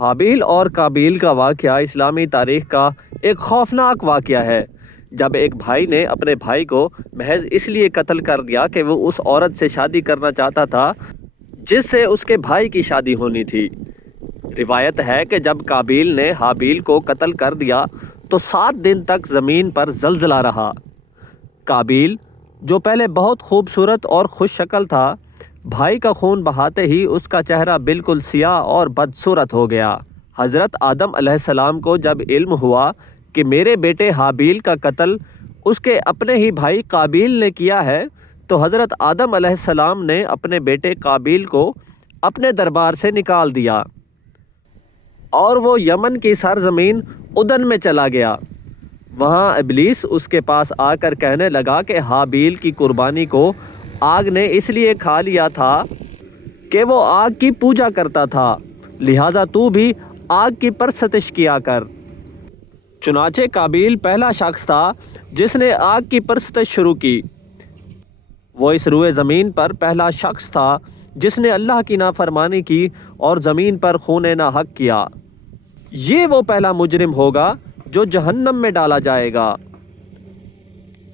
حابیل اور قابیل کا واقعہ اسلامی تاریخ کا ایک خوفناک واقعہ ہے، جب ایک بھائی نے اپنے بھائی کو محض اس لیے قتل کر دیا کہ وہ اس عورت سے شادی کرنا چاہتا تھا جس سے اس کے بھائی کی شادی ہونی تھی۔ روایت ہے کہ جب قابیل نے حابیل کو قتل کر دیا تو 7 دن تک زمین پر زلزلہ رہا۔ قابیل، جو پہلے بہت خوبصورت اور خوش شکل تھا، بھائی کا خون بہاتے ہی اس کا چہرہ بالکل سیاہ اور بدصورت ہو گیا۔ حضرت آدم علیہ السلام کو جب علم ہوا کہ میرے بیٹے حابیل کا قتل اس کے اپنے ہی بھائی قابیل نے کیا ہے، تو حضرت آدم علیہ السلام نے اپنے بیٹے قابیل کو اپنے دربار سے نکال دیا اور وہ یمن کی سرزمین عدن میں چلا گیا۔ وہاں ابلیس اس کے پاس آ کر کہنے لگا کہ حابیل کی قربانی کو آگ نے اس لیے کھا لیا تھا کہ وہ آگ کی پوجا کرتا تھا، لہٰذا تو بھی آگ کی پرستش کیا کر۔ چنانچہ قابیل پہلا شخص تھا جس نے آگ کی پرستش شروع کی۔ وہ اس روئے زمین پر پہلا شخص تھا جس نے اللہ کی نافرمانی کی اور زمین پر خون ناحق کیا۔ یہ وہ پہلا مجرم ہوگا جو جہنم میں ڈالا جائے گا۔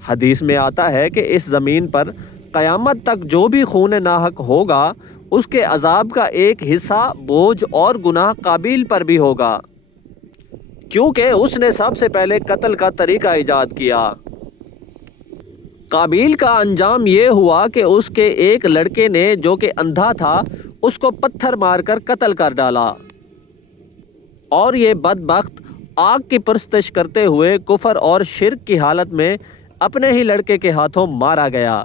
حدیث میں آتا ہے کہ اس زمین پر قیامت تک جو بھی خون ناحق ہوگا اس کے عذاب کا ایک حصہ بوجھ اور گناہ قابیل پر بھی ہوگا، کیونکہ اس نے سب سے پہلے قتل کا طریقہ ایجاد کیا۔ قابیل کا انجام یہ ہوا کہ اس کے ایک لڑکے نے جو کہ اندھا تھا اس کو پتھر مار کر قتل کر ڈالا، اور یہ بدبخت آگ کی پرستش کرتے ہوئے کفر اور شرک کی حالت میں اپنے ہی لڑکے کے ہاتھوں مارا گیا۔